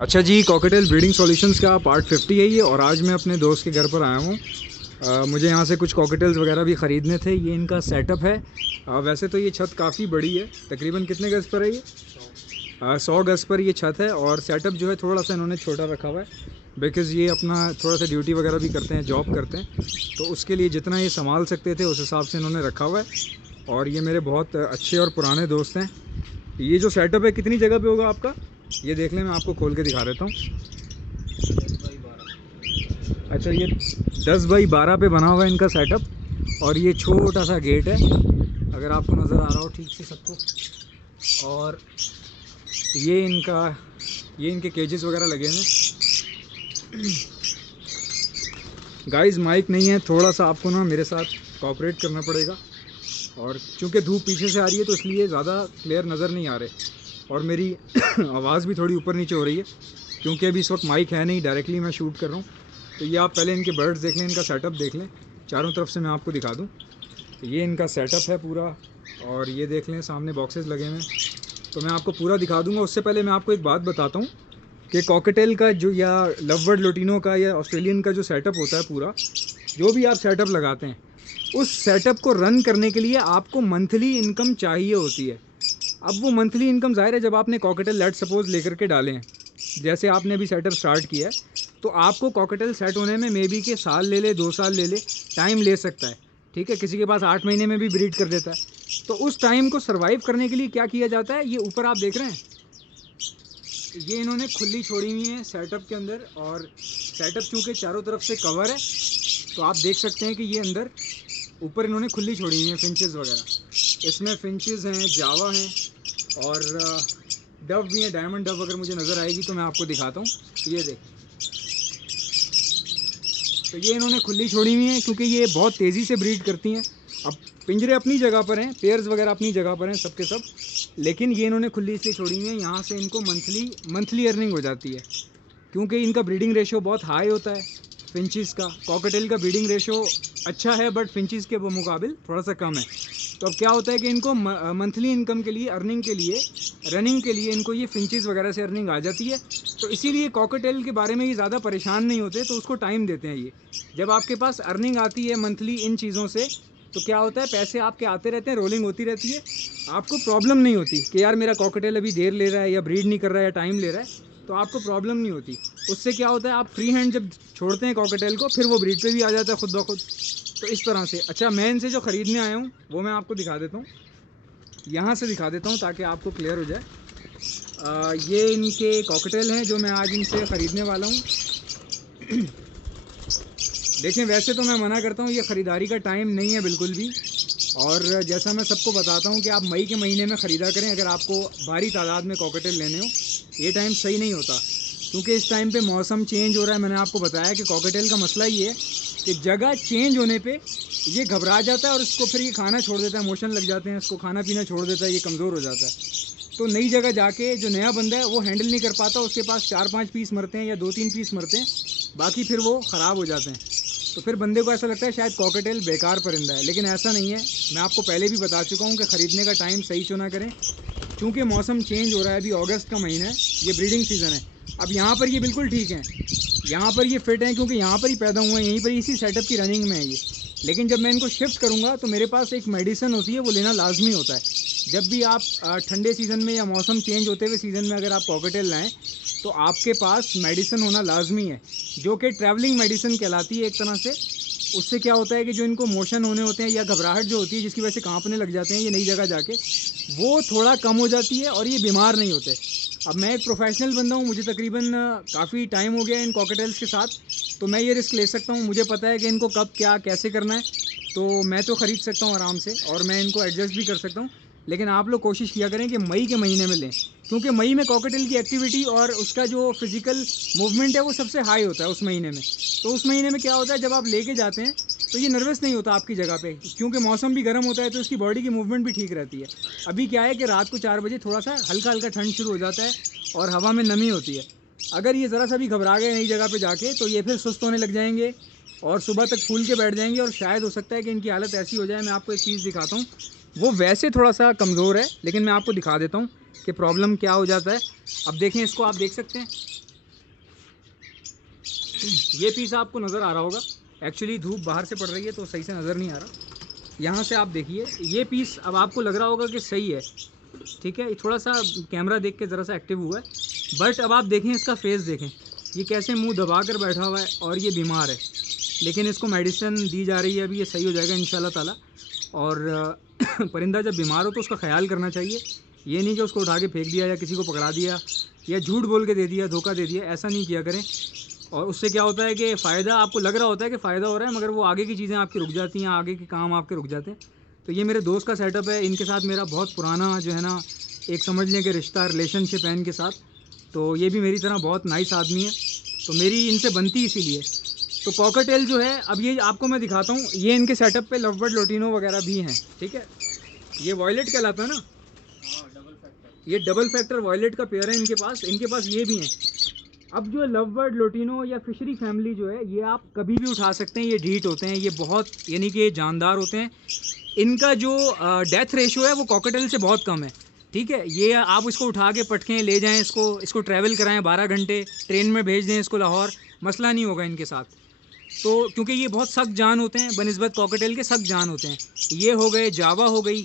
अच्छा जी, cocktail breeding solutions का part 50 है ये। और आज मैं अपने दोस्त के घर पर आया हूँ। मुझे यहाँ से कुछ कॉकटेल्स वगैरह भी ख़रीदने थे। ये इनका सेटअप है। वैसे तो ये छत काफ़ी बड़ी है, तकरीबन कितने गज़ पर है ये? 100 गज़ पर ये छत है। और सेटअप जो है थोड़ा सा इन्होंने छोटा रखा हुआ है, बिकॉज़ ये अपना थोड़ा सा ड्यूटी वगैरह भी करते हैं, जॉब करते हैं, तो उसके लिए जितना ये संभाल सकते थे उस हिसाब से इन्होंने रखा हुआ है। और ये मेरे बहुत अच्छे और पुराने दोस्त हैं। ये जो सेटअप है कितनी जगह पे होगा आपका? ये देख लें, मैं आपको खोल के दिखा देता हूँ। अच्छा, ये 10 बाई 12 पे बना हुआ है इनका सेटअप। और ये छोटा सा गेट है, अगर आपको नज़र आ रहा हो ठीक से सबको। और ये इनके केजेस वगैरह लगे हैं। गाइस, माइक नहीं है, थोड़ा सा आपको ना मेरे साथ कोऑपरेट करना पड़ेगा। और चूँकि धूप पीछे से आ रही है तो इसलिए ज़्यादा क्लियर नज़र नहीं आ रहे। और मेरी आवाज़ भी थोड़ी ऊपर नीचे हो रही है, क्योंकि अभी इस वक्त माइक है नहीं, डायरेक्टली मैं शूट कर रहा हूँ। तो ये आप पहले इनके बर्ड्स देख लें, इनका सेटअप देख लें, चारों तरफ से मैं आपको दिखा दूँ। ये इनका सेटअप है पूरा। और ये देख लें, सामने बॉक्सेस लगे हुए हैं, तो मैं आपको पूरा दिखा दूँगा। उससे पहले मैं आपको एक बात बताता हूँ कि कॉकटेल का जो, या लवबर्ड लुटिनो का, या ऑस्ट्रेलियन का जो सेटअप होता है पूरा, जो भी आप सेटअप लगाते हैं, उस सेटअप को रन करने के लिए आपको मंथली इनकम चाहिए होती है। अब वो मंथली इनकम ज़ाहिर है, जब आपने कॉकटेल लेट सपोज लेकर के डाले हैं, जैसे आपने अभी सेटअप स्टार्ट किया है, तो आपको कॉकटेल सेट होने में मे बी के साल ले ले, 2 साल ले ले, टाइम ले सकता है। ठीक है, किसी के पास 8 महीने में भी ब्रीड कर देता है। तो उस टाइम को सर्वाइव करने के लिए क्या किया जाता है, ये ऊपर आप देख रहे हैं, ये इन्होंने खुली छोड़ी हुई है सेटअप के अंदर। और सेटअप चूँकि चारों तरफ से कवर है, तो आप देख सकते हैं कि ये अंदर ऊपर इन्होंने खुली छोड़ी हुई है फिंचेस वगैरह। इसमें फिंचेस हैं, जावा हैं, और डव भी है, डायमंड डव। अगर मुझे नज़र आएगी तो मैं आपको दिखाता हूँ। ये देख, तो ये इन्होंने खुली छोड़ी हुई है, क्योंकि ये बहुत तेज़ी से ब्रीड करती हैं। अब पिंजरे अपनी जगह पर हैं, पेयर्स वगैरह अपनी जगह पर हैं, सब के सब, लेकिन ये इन्होंने खुली इसलिए छोड़ी हुई है, यहाँ से इनको मंथली अर्निंग हो जाती है, क्योंकि इनका ब्रीडिंग रेशो बहुत हाई होता है फिंचेस का। कॉकटेल का ब्रीडिंग रेशो अच्छा है, बट फिंचेस के मुकाबिल थोड़ा सा कम है। तो अब क्या होता है कि इनको मंथली इनकम के लिए, अर्निंग के लिए, रनिंग के लिए इनको ये फिंचेस वगैरह से अर्निंग आ जाती है। तो इसीलिए कॉकटेल के बारे में ये ज़्यादा परेशान नहीं होते, तो उसको टाइम देते हैं ये। जब आपके पास अर्निंग आती है मंथली इन चीज़ों से, तो क्या होता है, पैसे आपके आते रहते हैं, रोलिंग होती रहती है, आपको प्रॉब्लम नहीं होती कि यार मेरा कॉकटेल अभी देर ले रहा है, या ब्रीड नहीं कर रहा है, या टाइम ले रहा है, तो आपको प्रॉब्लम नहीं होती। उससे क्या होता है, आप फ्री हैंड जब छोड़ते हैं कॉकटेल को, फिर वो ब्रीड पे भी आ जाता है खुद ब खुद। तो इस तरह से। अच्छा, मैं इनसे जो ख़रीदने आया हूँ वो मैं आपको दिखा देता हूँ, यहाँ से दिखा देता हूँ ताकि आपको क्लियर हो जाए। ये इनके कॉकटेल हैं जो मैं आज इनसे ख़रीदने वाला हूँ। देखें, वैसे तो मैं मना करता हूँ, ये ख़रीदारी का टाइम नहीं है बिल्कुल भी। और जैसा मैं सबको बताता हूँ कि आप मई के महीने में ख़रीदा करें, अगर आपको भारी तादाद में कॉकटेल लेने हो। ये टाइम सही नहीं होता, क्योंकि इस टाइम पे मौसम चेंज हो रहा है। मैंने आपको बताया कि कॉकटेल का मसला ये है कि जगह चेंज होने पे ये घबरा जाता है, और इसको फिर ये खाना छोड़ देता है, मोशन लग जाते हैं, इसको खाना पीना छोड़ देता है, ये कमज़ोर हो जाता है। तो नई जगह जाके जो नया बंदा है वो हैंडल नहीं कर पाता, उसके पास 4-5 पीस मरते हैं या 2-3 पीस मरते हैं, बाकी फिर वो ख़राब हो जाते हैं। तो फिर बंदे को ऐसा लगता है शायद कॉकटेल बेकार परिंदा है, लेकिन ऐसा नहीं है। मैं आपको पहले भी बता चुका हूँ कि ख़रीदने का टाइम सही चुना करें, क्योंकि मौसम चेंज हो रहा है। अभी अगस्त का महीना है, ये ब्रीडिंग सीज़न है। अब यहाँ पर ये बिल्कुल ठीक है, यहाँ पर ये फिट हैं, क्योंकि यहाँ पर ही पैदा हुए हैं, यहीं पर इसी सेटअप की रनिंग में है ये। लेकिन जब मैं इनको शिफ्ट करूँगा तो मेरे पास एक मेडिसिन होती है, वो लेना लाजमी होता है। जब भी आप ठंडे सीज़न में या मौसम चेंज होते हुए सीज़न में अगर आप कॉकटेल लाएँ, तो आपके पास मेडिसिन होना लाजमी है, जो कि ट्रैवलिंग मेडिसिन कहलाती है एक तरह से। उससे क्या होता है कि जो इनको मोशन होने होते हैं, या घबराहट जो होती है जिसकी वजह से कांपने लग जाते हैं ये नई जगह जाके, वो थोड़ा कम हो जाती है, और ये बीमार नहीं होते। अब मैं एक प्रोफेशनल बंदा हूँ, मुझे तकरीबन काफ़ी टाइम हो गया इन कॉकटेल्स के साथ, तो मैं ये रिस्क ले सकता हूँ। मुझे पता है कि इनको कब क्या कैसे करना है, तो मैं तो ख़रीद सकता हूँ आराम से, और मैं इनको एडजस्ट भी कर सकता हूँ। लेकिन आप लोग कोशिश किया करें कि मई के महीने में लें, क्योंकि मई में कॉकटेल की एक्टिविटी और उसका जो फिज़िकल मूवमेंट है वो सबसे हाई होता है उस महीने में। तो उस महीने में क्या होता है, जब आप लेके जाते हैं तो ये नर्वस नहीं होता आपकी जगह पे, क्योंकि मौसम भी गर्म होता है, तो इसकी बॉडी की मूवमेंट भी ठीक रहती है। अभी क्या है कि रात को 4 बजे थोड़ा सा हल्का हल्का ठंड शुरू हो जाता है, और हवा में नमी होती है। अगर ये ज़रा सा भी घबरा गए नई जगह पे जाके, तो ये फिर सुस्त होने लग जाएंगे, और सुबह तक फूल के बैठ जाएंगे, और शायद हो सकता है कि इनकी हालत ऐसी हो जाए। मैं आपको एक चीज़ दिखाता हूँ, वो वैसे थोड़ा सा कमज़ोर है, लेकिन मैं आपको दिखा देता हूँ कि प्रॉब्लम क्या हो जाता है। अब देखें, इसको आप देख सकते हैं, ये पीस आपको नज़र आ रहा होगा, एक्चुअली धूप बाहर से पड़ रही है तो सही से नज़र नहीं आ रहा। यहाँ से आप देखिए ये पीस, अब आपको लग रहा होगा कि सही है, ठीक है, थोड़ा सा कैमरा देख के ज़रा सा एक्टिव हुआ है, बट अब आप देखें इसका फेस देखें, ये कैसे मुंह दबा कर बैठा हुआ है और ये बीमार है, लेकिन इसको मेडिसिन दी जा रही है, अभी ये सही हो जाएगा इंशाल्लाह ताला। और परिंदा जब बीमार हो तो उसका ख्याल करना चाहिए, ये नहीं कि उसको उठा के फेंक दिया या किसी को पकड़ा दिया या झूठ बोल के दे दिया, धोखा दे दिया, ऐसा नहीं किया करें। और उससे क्या होता है कि फ़ायदा आपको लग रहा होता है कि फ़ायदा हो रहा है, मगर वो आगे की चीज़ें आपकी रुक जाती हैं, आगे के काम आपके रुक जाते हैं। तो ये मेरे दोस्त का सेटअप है, इनके साथ मेरा बहुत पुराना जो है ना एक समझ लें कि रिश्ता, रिलेशनशिप है इनके साथ। तो ये भी मेरी तरह बहुत नाइस आदमी है, तो मेरी इनसे बनती इसीलिए। तो कॉकटेल जो है, अब ये आपको मैं दिखाता हूँ, ये इनके सेटअप पे लव बर्ड लोटिनो वगैरह भी हैं, ठीक है। ये वॉयलेट कहलाता है ना, ये डबल फैक्टर वॉयलेट का पेयर है इनके पास ये भी हैं। अब जो लव बर्ड लोटिनो या फिशरी फैमिली जो है, ये आप कभी भी उठा सकते हैं, ये ढीठ होते हैं, ये बहुत यानी कि जानदार होते हैं। इनका जो डेथ रेशो है वो कॉकटेल से बहुत कम है, ठीक है। ये आप इसको उठा के पटकें ले जाएं, इसको ट्रैवल कराएं 12 घंटे, ट्रेन में भेज दें इसको लाहौर, मसला नहीं होगा इनके साथ। तो क्योंकि ये बहुत सख्त जान होते हैं, बनिस्बत कॉकटेल के सख्त जान होते हैं। ये हो गए, जावा हो गई,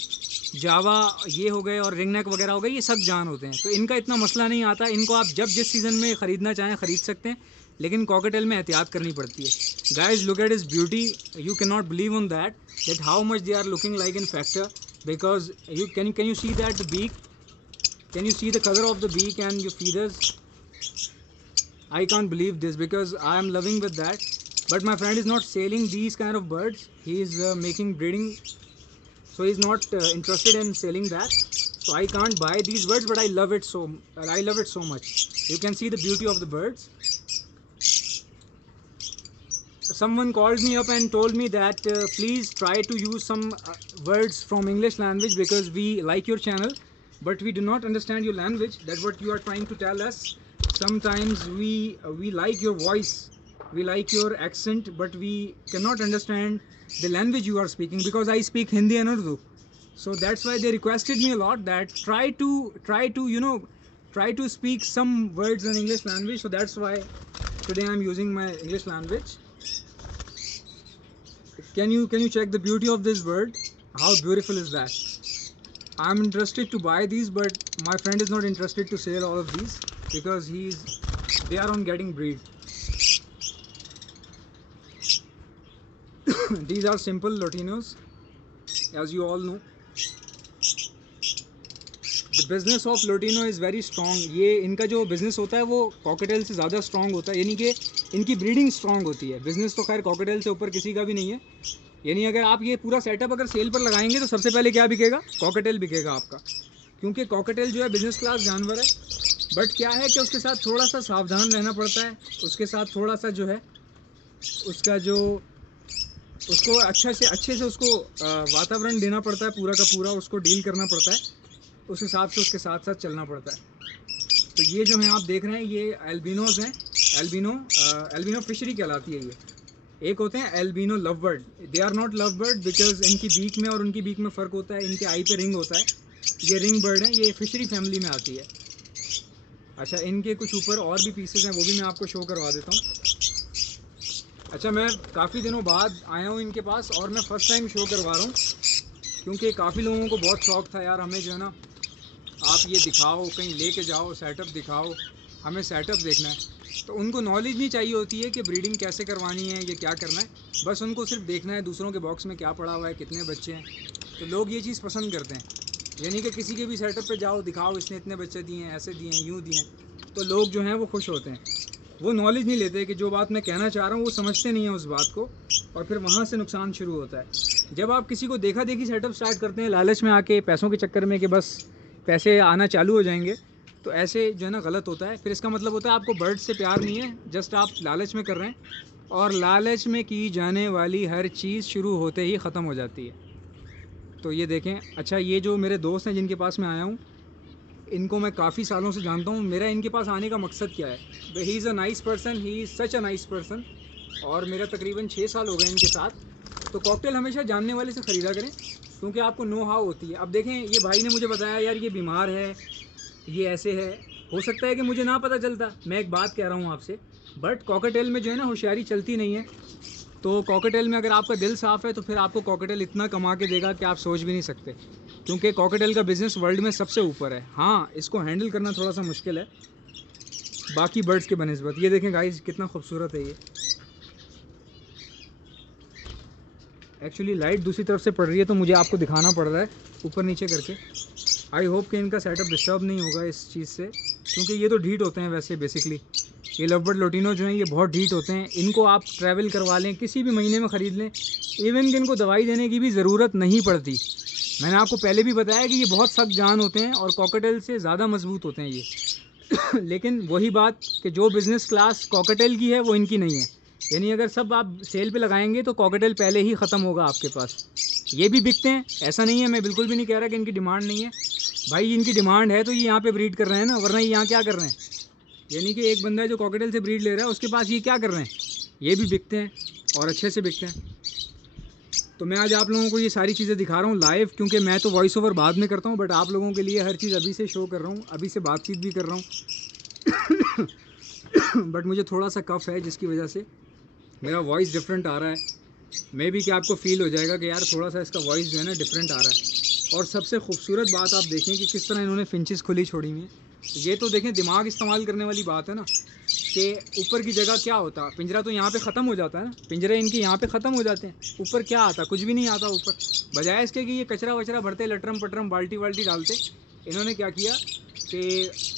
जावा ये हो गए, और रिंगनेक वगैरह हो गई, ये सख्त जान होते हैं, तो इनका इतना मसला नहीं आता। इनको आप जब जिस सीज़न में ख़रीदना चाहें ख़रीद सकते हैं, लेकिन कॉकटेल में एहतियात करनी पड़ती है। Guys look at is beauty, you can not believe on that how much they are looking like in factor, because you can you see that the beak, can you see the colour of the beak and your feathers. I can't believe this because I am loving with that. But my friend is not selling these kind of birds. He is making breeding, so he is not interested in selling that. So I can't buy these birds, but I love it so much. You can see the beauty of the birds. Someone called me up and told me that please try to use some words from English language because we like your channel, but we do not understand your language. That's what you are trying to tell us. Sometimes we like your voice, we like your accent, but we cannot understand the language you are speaking because I speak Hindi and Urdu. So that's why they requested me a lot that try to speak some words in English language. So that's why today I'm using my English language. Can you check the beauty of this bird? How beautiful is that? I'm interested to buy these, but my friend is not interested to sell all of these because they are on getting breed. These are simple Lotinos, as you all know. The business of Lotino is very strong. ये इनका जो business होता है वो cocktail से ज़्यादा strong होता है, यानी कि इनकी ब्रीडिंग स्ट्रॉन्ग होती है। बिज़नेस तो खैर कॉकटेल से ऊपर किसी का भी नहीं है। यानी अगर आप ये पूरा सेटअप अगर सेल पर लगाएंगे तो सबसे पहले क्या बिकेगा? कॉकटेल बिकेगा आपका, क्योंकि कॉकटेल जो है बिज़नेस क्लास जानवर है। बट क्या है कि उसके साथ थोड़ा सा सावधान रहना पड़ता है, उसके साथ थोड़ा सा जो है उसका जो उसको अच्छे से उसको वातावरण देना पड़ता है, पूरा का पूरा उसको डील करना पड़ता है, उस हिसाब से उसके साथ साथ चलना पड़ता है। तो ये जो हैं आप देख रहे हैं ये एल्बिनोज हैं, एल्बिनो फिशरी कहलाती है ये। एक होते हैं albino love bird, they are not love bird because इनकी बीक में और उनकी बीक में फ़र्क होता है, इनके आई पे रिंग होता है, ये रिंग बर्ड है, ये फिशरी फैमिली में आती है। अच्छा, इनके कुछ ऊपर और भी पीसेस हैं, वो भी मैं आपको शो करवा देता हूँ। अच्छा, मैं काफ़ी दिनों बाद आया हूँ इनके पास और मैं फ़र्स्ट टाइम शो करवा रहा हूँ, क्योंकि काफ़ी लोगों को बहुत शौक़ था यार हमें जो है ना आप ये दिखाओ, कहीं लेके जाओ, सेटअप दिखाओ, हमें सेटअप देखना है। तो उनको नॉलेज नहीं चाहिए होती है कि ब्रीडिंग कैसे करवानी है, ये क्या करना है, बस उनको सिर्फ देखना है दूसरों के बॉक्स में क्या पड़ा हुआ है, कितने बच्चे हैं। तो लोग ये चीज़ पसंद करते हैं, यानी कि किसी के भी सेटअप पे जाओ, दिखाओ इसने इतने बच्चे दिए हैं, ऐसे दिए हैं, यूँ दिए हैं, तो लोग जो हैं वो खुश होते हैं। वो नॉलेज नहीं लेते कि जो बात मैं कहना चाह रहा हूँ वो समझते नहीं हैं उस बात को, और फिर वहाँ से नुकसान शुरू होता है। जब आप किसी को देखा देखी सेटअप स्टार्ट करते हैं लालच में आके, पैसों के चक्कर में कि बस पैसे आना चालू हो जाएंगे, तो ऐसे जो है ना गलत होता है। फिर इसका मतलब होता है आपको बर्ड से प्यार नहीं है, जस्ट आप लालच में कर रहे हैं, और लालच में की जाने वाली हर चीज़ शुरू होते ही ख़त्म हो जाती है। तो ये देखें। अच्छा, ये जो मेरे दोस्त हैं जिनके पास मैं आया हूँ, इनको मैं काफ़ी सालों से जानता हूँ। मेरा इनके पास आने का मकसद क्या है? He is a nice person, he is such a nice person, और मेरा तकरीबन 6 साल हो गए इनके साथ। तो कॉकटेल हमेशा जानने वाले से ख़रीदा करें, क्योंकि आपको नो हाउ होती है। अब देखें, ये भाई ने मुझे बताया यार ये बीमार है, ये ऐसे है, हो सकता है कि मुझे ना पता चलता, मैं एक बात कह रहा हूँ आपसे, बट कॉकटेल में जो है ना होशियारी चलती नहीं है। तो कॉकटेल में अगर आपका दिल साफ़ है तो फिर आपको कॉकटेल इतना कमा के देगा कि आप सोच भी नहीं सकते, क्योंकि कॉकटेल का बिज़नेस वर्ल्ड में सबसे ऊपर है। हाँ, इसको हैंडल करना थोड़ा सा मुश्किल है बाकी बर्ड्स के बनस्बत। ये देखें गाइस कितना खूबसूरत है ये। एक्चुअली लाइट दूसरी तरफ से पड़ रही है तो मुझे आपको दिखाना पड़ रहा है ऊपर नीचे करके। आई होप कि इनका सेटअप डिस्टर्ब नहीं होगा इस चीज़ से, क्योंकि ये तो ढीठ होते हैं वैसे बेसिकली। ये लवबर्ड लोटिनो जो हैं ये बहुत ढीठ होते हैं। इनको आप ट्रैवल करवा लें, किसी भी महीने में ख़रीद लें, इवन कि इनको दवाई देने की भी ज़रूरत नहीं पड़ती। मैंने आपको पहले भी बताया कि ये बहुत सख्त जान होते हैं और कॉकटेल से ज़्यादा मजबूत होते हैं ये। लेकिन वही बात कि जो बिज़नेस क्लास कॉकटेल की है वो इनकी नहीं है। यानी अगर सब आप सेल पे लगाएंगे तो कॉकटेल पहले ही ख़त्म होगा आपके पास। ये भी बिकते हैं, ऐसा नहीं है, मैं बिल्कुल भी नहीं कह रहा कि इनकी डिमांड नहीं है। भाई इनकी डिमांड है तो ये यहाँ पे ब्रीड कर रहे हैं ना, वरना ये यहाँ क्या कर रहे हैं। यानी कि एक बंदा है जो कॉकटेल से ब्रीड ले रहा है, उसके पास ये क्या कर रहे हैं, ये भी बिकते हैं और अच्छे से बिकते हैं। तो मैं आज आप लोगों को ये सारी चीज़ें दिखा रहा हूँ लाइव, क्योंकि मैं तो वॉइस ओवर बाद में करता हूँ, बट आप लोगों के लिए हर चीज़ अभी से शो कर रहा हूँ, अभी से बातचीत भी कर रहा हूँ। बट मुझे थोड़ा सा कफ है जिसकी वजह से मेरा वॉइस डिफरेंट आ रहा है। मे भी कि आपको फील हो जाएगा कि यार थोड़ा सा इसका वॉइस जो है ना डिफरेंट आ रहा है। और सबसे खूबसूरत बात आप देखें कि किस तरह इन्होंने फिंचेस खुली छोड़ी हुई हैं। ये तो देखें दिमाग इस्तेमाल करने वाली बात है ना, कि ऊपर की जगह क्या होता, पिंजरा तो यहाँ पे ख़त्म हो जाता है ना, पिंजरे इनके यहाँ पे ख़त्म हो जाते हैं, ऊपर क्या आता, कुछ भी नहीं आता ऊपर। बजाय इसके कि ये कचरा वचरा भरते, लटरम पटरम बाल्टी वाल्टी डालते, इन्होंने क्या किया कि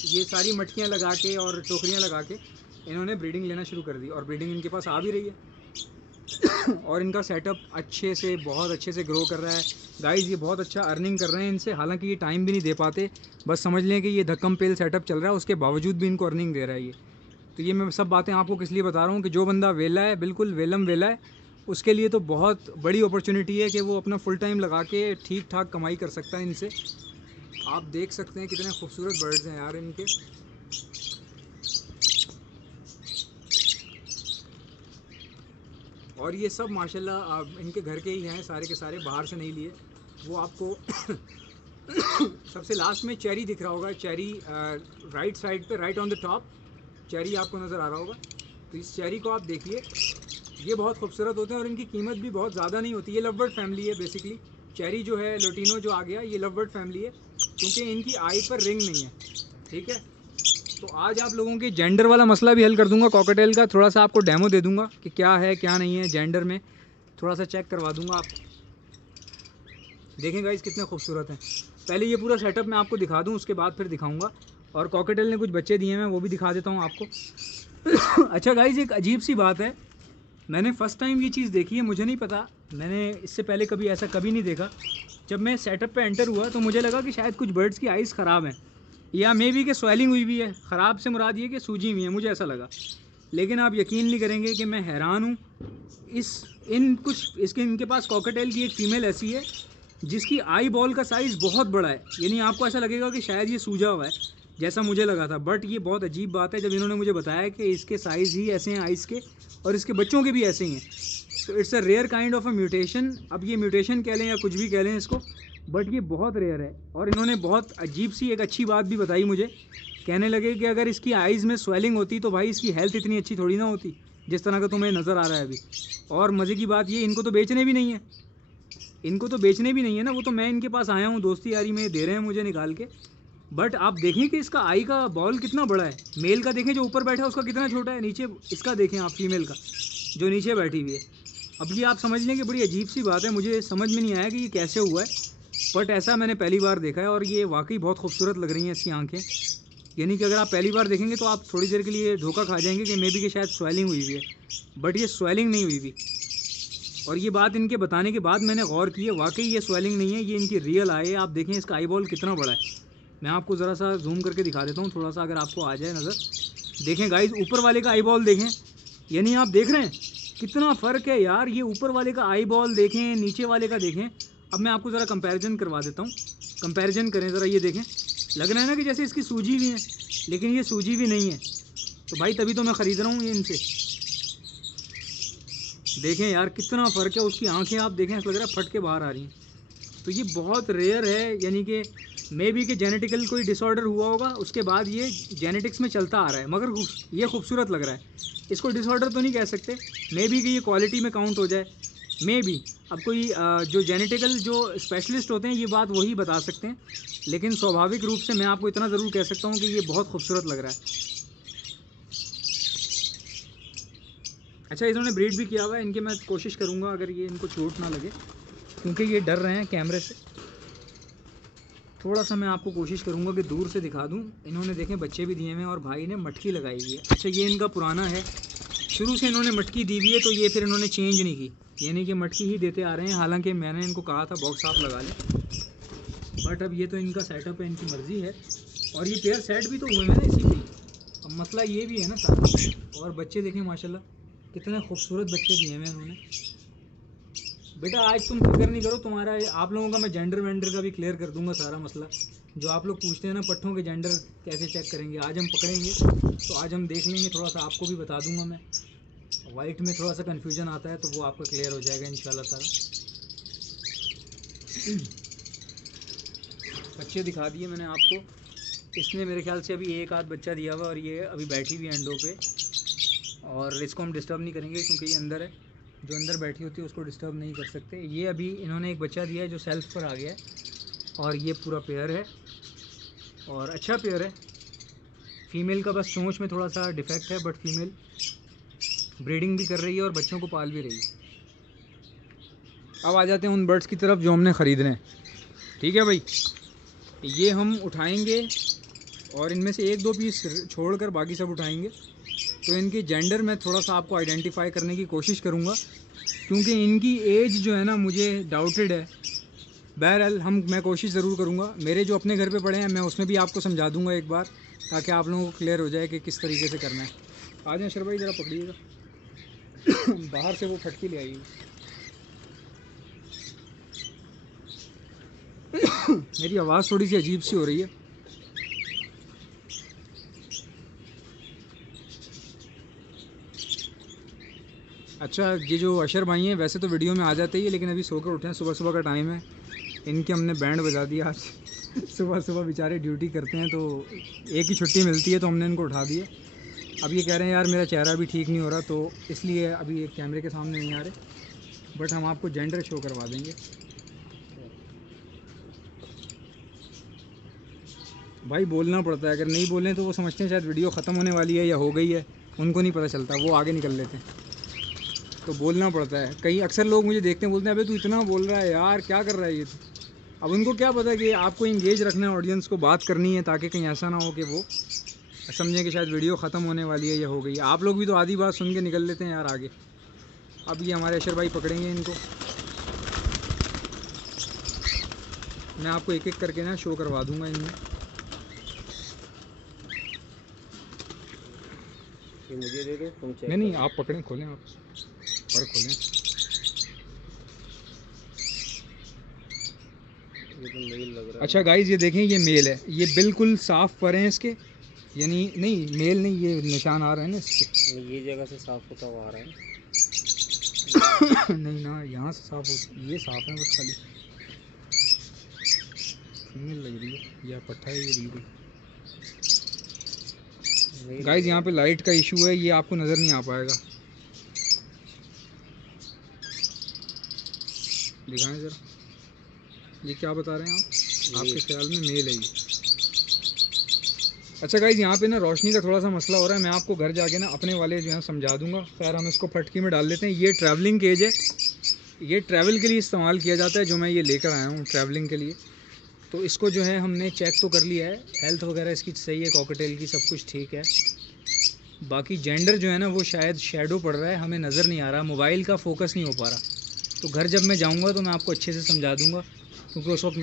ये सारी मटकियाँ लगा के और टोकरियाँ लगा के इन्होंने ब्रीडिंग लेना शुरू कर दी, और ब्रीडिंग इनके पास आ भी रही है। और इनका सेटअप अच्छे से, बहुत अच्छे से ग्रो कर रहा है गाइज़। ये बहुत अच्छा अर्निंग कर रहे हैं इनसे, हालांकि ये टाइम भी नहीं दे पाते। बस समझ लें कि ये धक्कम पेल सेटअप चल रहा है, उसके बावजूद भी इनको अर्निंग दे रहा है ये। तो ये मैं सब बातें आपको किस लिए बता रहा हूँ कि जो बंदा वेला है, बिल्कुल वेलम वेला है, उसके लिए तो बहुत बड़ी अपॉर्चुनिटी है कि वो अपना फुल टाइम लगा के ठीक ठाक कमाई कर सकता है इनसे। आप देख सकते हैं कितने खूबसूरत बर्ड्स हैं यार इनके। और ये सब माशाल्लाह इनके घर के ही हैं, सारे के सारे, बाहर से नहीं लिए। वो आपको सबसे लास्ट में चेरी दिख रहा होगा, चेरी राइट साइड पे, right on the top cherry आपको नज़र आ रहा होगा। तो इस चेरी को आप देखिए, ये बहुत खूबसूरत होते हैं और इनकी कीमत भी बहुत ज़्यादा नहीं होती। ये लवबर्ड फैमिली है बेसिकली। चेरी जो है लोटिनो जो आ गया, ये लवबर्ड फैमिली है, क्योंकि इनकी आई पर रिंग नहीं है, ठीक है। तो आज आप लोगों के जेंडर वाला मसला भी हल कर दूंगा कॉकटेल का, थोड़ा सा आपको डेमो दे दूंगा कि क्या है क्या नहीं है जेंडर में, थोड़ा सा चेक करवा दूंगा आप। देखें गाइस कितने खूबसूरत हैं। पहले ये पूरा सेटअप मैं आपको दिखा दूं, उसके बाद फिर दिखाऊंगा। और कॉकटेल ने कुछ बच्चे दिए हैं, वो भी दिखा देता हूँ आपको। अच्छा गाइस, एक अजीब सी बात है, मैंने फ़र्स्ट टाइम ये चीज़ देखी है, मुझे नहीं पता, मैंने इससे पहले कभी ऐसा कभी नहीं देखा। जब मैं सेटअप पे एंटर हुआ तो मुझे लगा कि शायद कुछ बर्ड्स की आइज़ ख़राब हैं, या मे बी कि स्वेलिंग हुई भी है। ख़राब से मुराद ये कि सूजी हुई है, मुझे ऐसा लगा। लेकिन आप यकीन नहीं करेंगे कि मैं हैरान हूँ। इनके पास कॉकटेल की एक फ़ीमेल ऐसी है जिसकी आई बॉल का साइज़ बहुत बड़ा है, यानी आपको ऐसा लगेगा कि शायद ये सूजा हुआ है, जैसा मुझे लगा था। बट ये बहुत अजीब बात है जब इन्होंने मुझे बताया कि इसके साइज़ ही ऐसे हैं आइज़ के, और इसके बच्चों के भी ऐसे ही हैं। तो it's a rare kind of a mutation. अब ये म्यूटेशन कह लें या कुछ भी कह लें इसको, बट ये बहुत रेयर है। और इन्होंने बहुत अजीब सी एक अच्छी बात भी बताई मुझे, कहने लगे कि अगर इसकी आइज़ में स्वेलिंग होती तो भाई इसकी हेल्थ इतनी अच्छी थोड़ी ना होती जिस तरह का तुम्हें नज़र आ रहा है अभी। और मज़े की बात ये, इनको तो बेचने भी नहीं है, इनको तो बेचने भी नहीं है ना, वो तो मैं इनके पास आया हूँ दोस्ती यारी में, दे रहे हैं मुझे निकाल के। बट आप देखें कि इसका आई का बॉल कितना बड़ा है। मेल का देखें जो ऊपर बैठा है उसका कितना छोटा है, नीचे इसका देखें आप फीमेल का जो नीचे बैठी हुई है। अब ये आप समझ लें कि बड़ी अजीब सी बात है, मुझे समझ में नहीं आया कि ये कैसे हुआ है, बट ऐसा मैंने पहली बार देखा है। और ये वाकई बहुत खूबसूरत लग रही हैं इसकी आंखें, यानी कि अगर आप पहली बार देखेंगे तो आप थोड़ी देर के लिए धोखा खा जाएंगे कि मे बी कि शायद स्वेलिंग हुई हुई है, बट ये स्वेलिंग नहीं हुई हुई। और ये बात इनके बताने के बाद मैंने गौर की है, वाकई ये स्वेलिंग नहीं है, ये इनकी रियल आई है। आप देखें इसका आई बॉल कितना बड़ा है, मैं आपको ज़रा सा जूम करके दिखा देता हूँ थोड़ा सा, अगर आपको आ जाए नज़र। देखें गाइस, ऊपर वाले का आई बॉल देखें, यानी आप देख रहे हैं कितना फ़र्क है यार। ये ऊपर वाले का आई बॉल देखें, नीचे वाले का देखें। अब मैं आपको ज़रा कंपैरिजन करवा देता हूँ, कंपैरिजन करें ज़रा। ये देखें, लग रहा है ना कि जैसे इसकी सूजी भी है, लेकिन ये सूजी भी नहीं है। तो भाई तभी तो मैं ख़रीद रहा हूँ ये इनसे। देखें यार कितना फ़र्क है, उसकी आंखें आप देखें, ऐसा लग रहा है फट के बाहर आ रही हैं। तो ये बहुत रेयर है, यानी कि मे बी कि जेनेटिकल कोई डिसऑर्डर हुआ होगा, उसके बाद ये जेनेटिक्स में चलता आ रहा है, मगर ये खूबसूरत लग रहा है। इसको डिसऑर्डर तो नहीं कह सकते, मे बी कि ये क्वालिटी में काउंट हो जाए, मे बी। अब कोई जो जेनेटिकल जो स्पेशलिस्ट होते हैं ये बात वही बता सकते हैं, लेकिन स्वाभाविक रूप से मैं आपको इतना ज़रूर कह सकता हूँ कि ये बहुत खूबसूरत लग रहा है। अच्छा, इन्होंने ब्रीड भी किया हुआ है, इनके मैं कोशिश करूँगा अगर ये इनको चोट ना लगे, क्योंकि ये डर रहे हैं कैमरे से। थोड़ा सा मैं आपको कोशिश करूँगा कि दूर से दिखा दूँ। इन्होंने देखें बच्चे भी दिए हुए हैं और भाई ने मटकी लगाई हुई है। अच्छा, ये इनका पुराना है, शुरू से इन्होंने मटकी दी हुई है, तो ये फिर इन्होंने चेंज नहीं की, यानी कि मटकी ही देते आ रहे हैं। हालांकि मैंने इनको कहा था बॉक्स आप लगा लें, बट अब ये तो इनका सेटअप है, इनकी मर्ज़ी है। और ये पेयर सेट भी तो हुए हैं ना इसी पे। अब मसला ये भी है ना सारा। और बच्चे देखें माशाल्लाह कितने खूबसूरत बच्चे दिए हैं इन्होंने। बेटा आज तुम फिक्र नहीं करो, तुम्हारा आप लोगों का मैं जेंडर वेंडर का भी क्लियर कर दूंगा सारा मसला। जो आप लोग पूछते हैं ना पट्ठों के जेंडर कैसे चेक करेंगे, आज हम पकड़ेंगे तो आज हम देख लेंगे, थोड़ा सा आपको भी बता दूंगा मैं। वाइट में थोड़ा सा कन्फ्यूजन आता है तो वो आपका क्लियर हो जाएगा इंशाल्लाह ताला। बच्चे दिखा दिए मैंने आपको। इसने मेरे ख्याल से अभी एक आध बच्चा दिया हुआ और ये अभी बैठी हुई है अंडों पे, और इसको हम डिस्टर्ब नहीं करेंगे क्योंकि ये अंदर है। जो अंदर बैठी होती है उसको डिस्टर्ब नहीं कर सकते। ये अभी इन्होंने एक बच्चा दिया है जो सेल्फ पर आ गया है, और ये पूरा पेयर है और अच्छा पेयर है। फीमेल का बस चोंच में थोड़ा सा डिफेक्ट है, बट फीमेल ब्रीडिंग भी कर रही है और बच्चों को पाल भी रही है। अब आ जाते हैं उन बर्ड्स की तरफ जो हमने ख़रीदने हैं। ठीक है भाई, ये हम उठाएंगे और इनमें से एक दो पीस छोड़कर बाकी सब उठाएंगे। तो इनकी जेंडर मैं थोड़ा सा आपको आइडेंटिफाई करने की कोशिश करूँगा, क्योंकि इनकी एज जो है ना मुझे डाउटेड है। बहरहाल मैं कोशिश ज़रूर करूँगा। मेरे जो अपने घर पे पड़े हैं मैं उसमें भी आपको समझा दूँगा एक बार, ताकि आप लोगों को क्लियर हो जाए कि किस तरीके से करना है। आ जाए अशर भाई, ज़रा पकड़िएगा। बाहर से वो फटकी ले आई। मेरी आवाज़ थोड़ी सी अजीब सी हो रही है। अच्छा, ये जो अशर भाई हैं वैसे तो वीडियो में आ जाते ही है, लेकिन अभी सोकर उठे हैं, सुबह सुबह का टाइम है। इनके हमने बैंड बजा दिया आज। सुबह सुबह बेचारे ड्यूटी करते हैं तो एक ही छुट्टी मिलती है, तो हमने इनको उठा दिया। अब ये कह रहे हैं यार मेरा चेहरा भी ठीक नहीं हो रहा, तो इसलिए अभी एक कैमरे के सामने नहीं आ रहे, बट हम आपको जेंडर शो करवा देंगे। भाई बोलना पड़ता है, अगर नहीं बोलें तो वो समझते हैं शायद वीडियो ख़त्म होने वाली है या हो गई है, उनको नहीं पता चलता, वो आगे निकल लेते हैं। तो बोलना पड़ता है। कई अक्सर लोग मुझे देखते हैं, बोलते हैं अबे तू इतना बोल रहा है यार, क्या कर रहा है ये तो। अब उनको क्या पता कि आपको इंगेज रखना है, ऑडियंस को बात करनी है, ताकि कहीं ऐसा ना हो कि वो समझें कि शायद वीडियो ख़त्म होने वाली है या हो गई। आप लोग भी तो आधी बात सुन के निकल लेते हैं यार आगे। अब ये हमारे अशर भाई पकड़ेंगे इनको, मैं आपको एक एक करके ना शो करवा दूँगा इनमें। मुझे दे दो, तुम चेक नहीं आप पकड़ें, खोलें, आप पर खोलें। ये तो मेल लग रहा है। अच्छा गाइज, ये देखें ये मेल है, ये बिल्कुल साफ़ पर हैं इसके, यानी नहीं मेल नहीं, ये निशान आ रहे हैं ना इसके। ये जगह से साफ होता हुआ आ रहा है। नहीं ना, यहाँ से साफ़ होता, ये साफ़ है बस खाली। फीमेल लग रही है या पट्ठा है ये बिल्कुल। गाइज यहाँ पे लाइट का इशू है, ये आपको नज़र नहीं आ पाएगा। दिखाएं ज़रा, ये क्या बता रहे हैं आप? आपके ख्याल में मेल है ये? अच्छा गाइज, यहाँ पे ना रोशनी का थोड़ा सा मसला हो रहा है, मैं आपको घर जाके ना अपने वाले जो है समझा दूंगा। खैर हम इसको फटकी में डाल लेते हैं। ये ट्रैवलिंग केज है, ये ट्रैवल के लिए इस्तेमाल किया जाता है, जो मैं ये लेकर आया हूँ ट्रैवलिंग के लिए। तो इसको जो है हमने चेक तो कर लिया है, हेल्थ वगैरह इसकी सही है, कॉकटेल की सब कुछ ठीक है। बाकी जेंडर जो है ना वो शायद शेडो पड़ रहा है, हमें नज़र नहीं आ रहा, मोबाइल का फोकस नहीं हो पा रहा। तो घर जब मैं जाऊँगा तो मैं आपको अच्छे से समझा दूँगा, क्योंकि उस वक्त